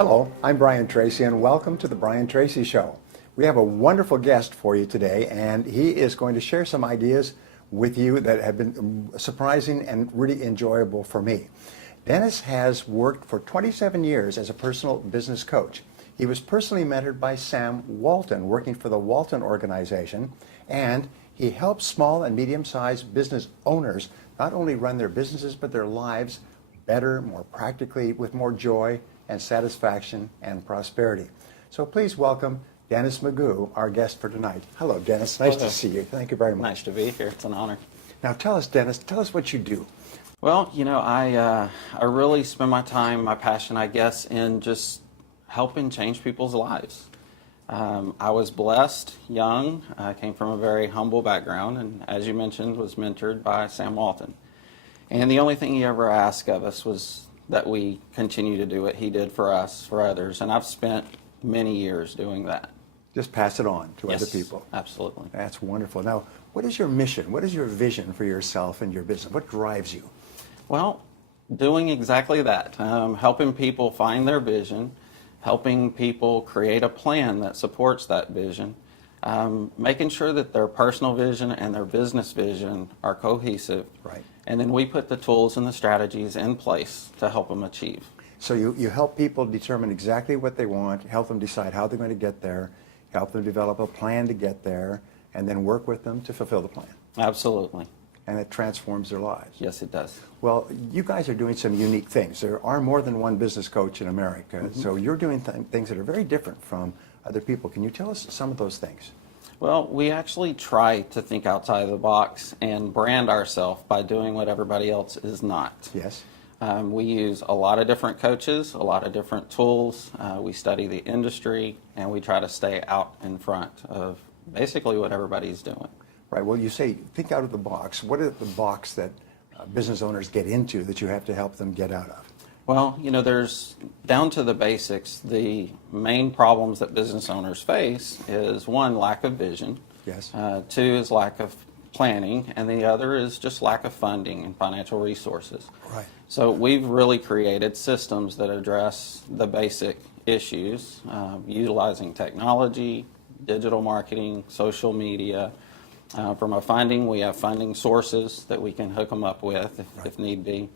Hello, I'm Brian Tracy, and welcome to the Brian Tracy Show. We have a wonderful guest for you today, and he is going to share some ideas with you that have been surprising and really enjoyable for me. Dennis has worked for 27 years as a personal business coach. He was personally mentored by Sam Walton, working for the Walton organization, and he helps small and medium-sized business owners not only run their businesses, but their lives better, more practically, with more joy and satisfaction and prosperity. So please welcome Dennis McGough, our guest for tonight. Hello, Dennis. Nice to see you. Thank you very much. Nice to be here. It's an honor. Now tell us, Dennis, tell us what you do. Well, I really spend my time, my passion, I guess, in just helping change people's lives. I was blessed, young. I came from a very humble background, and as you mentioned, was mentored by Sam Walton. And the only thing he ever asked of us was that we continue to do what he did for us, for others. And I've spent many years doing that. Just pass it on to Yes, other people. Absolutely. That's wonderful. Now, what is your mission? What is your vision for yourself and your business? What drives you? Well, doing exactly that, helping people find their vision, helping people create a plan that supports that vision, making sure that their personal vision and their business vision are cohesive. Right. And then we put the tools and the strategies in place to help them achieve. So you help people determine exactly what they want, help them decide how they're going to get there, help them develop a plan to get there, and then work with them to fulfill the plan. Absolutely. And it transforms their lives. Yes, it does. Well, you guys are doing some unique things. There are more than one business coach in America, so you're doing things that are very different from other people. Can you tell us some of those things? Well, we actually try to think outside of the box and brand ourselves by doing what everybody else is not. Yes. We use a lot of different coaches, a lot of different tools. We study the industry, and we try to stay out in front of basically what everybody's doing. Right. Well, you say think out of the box. What are the box that business owners get into that you have to help them get out of? Well, there's down to the basics. The main problems that business owners face is one, lack of vision. Yes. Two is lack of planning, and the other is just lack of funding and financial resources. Right. So we've really created systems that address the basic issues, utilizing technology, digital marketing, social media. From a funding, we have funding sources that we can hook them up with if need be.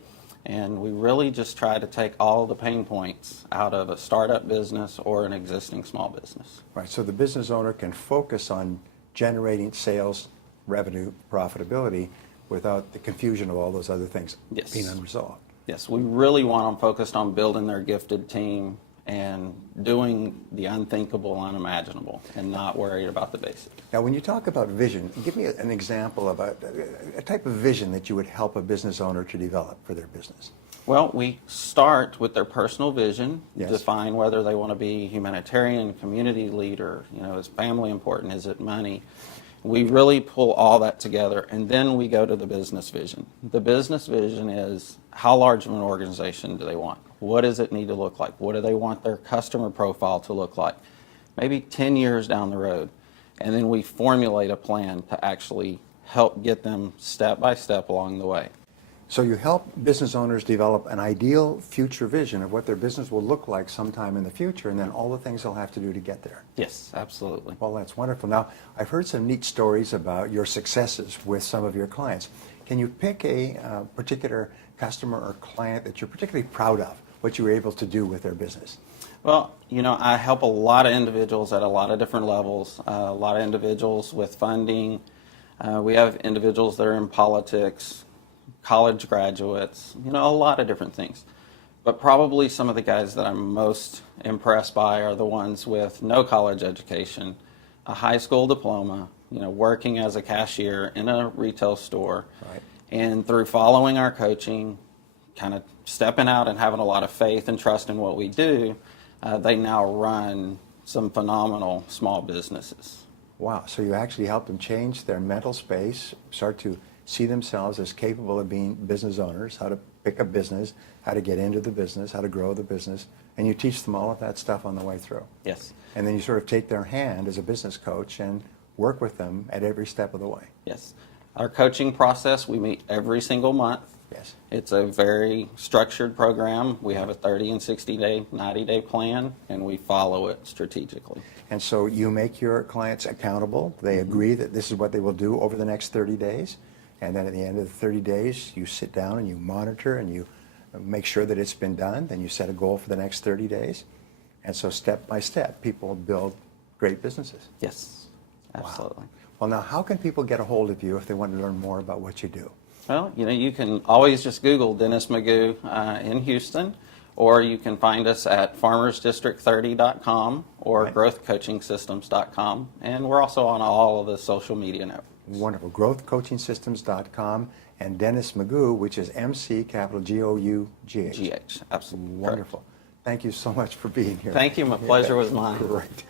And we really just try to take all the pain points out of a startup business or an existing small business. Right. So the business owner can focus on generating sales, revenue, profitability without the confusion of all those other things being unresolved. Yes, we really want them focused on building their gifted team and doing the unthinkable, unimaginable, and not worried about the basics. Now, when you talk about vision, give me an example of a type of vision that you would help a business owner to develop for their business. Well, we start with their personal vision, Yes. define whether they want to be humanitarian, community leader, is family important, is it money? We really pull all that together, and then we go to the business vision. The business vision is how large of an organization do they want? What does it need to look like? What do they want their customer profile to look like? Maybe 10 years down the road. And then we formulate a plan to actually help get them step by step along the way. So you help business owners develop an ideal future vision of what their business will look like sometime in the future, and then all the things they'll have to do to get there. Yes, absolutely. Well, that's wonderful. Now, I've heard some neat stories about your successes with some of your clients. Can you pick a particular customer or client that you're particularly proud of, what you were able to do with their business? Well, I help a lot of individuals at a lot of different levels, a lot of individuals with funding. We have individuals that are in politics, college graduates, a lot of different things. But probably some of the guys that I'm most impressed by are the ones with no college education, a high school diploma, working as a cashier in a retail store. Right. And through following our coaching, kind of stepping out and having a lot of faith and trust in what we do, they now run some phenomenal small businesses. Wow. So you actually help them change their mental space, start to see themselves as capable of being business owners, how to pick a business, how to get into the business, how to grow the business, and you teach them all of that stuff on the way through. Yes. And then you sort of take their hand as a business coach and work with them at every step of the way. Yes. Our coaching process, we meet every single month. Yes. It's a very structured program. We have a 30 and 60-day, 90-day plan, and we follow it strategically. And so you make your clients accountable. They agree that this is what they will do over the next 30 days. And then at the end of the 30 days, you sit down and you monitor and you make sure that it's been done. Then you set a goal for the next 30 days. And so step by step, people build great businesses. Yes, absolutely. Wow. Well, now, how can people get a hold of you if they want to learn more about what you do? Well, you can always just Google Dennis McGough in Houston, or you can find us at farmersdistrict30.com or Right. growthcoachingsystems.com, and we're also on all of the social media networks. Wonderful. Growthcoachingsystems.com and Dennis McGough, which is McGoughh. GH, absolutely. Wonderful. Thank you so much for being here. Thank you. My pleasure was mine. Great.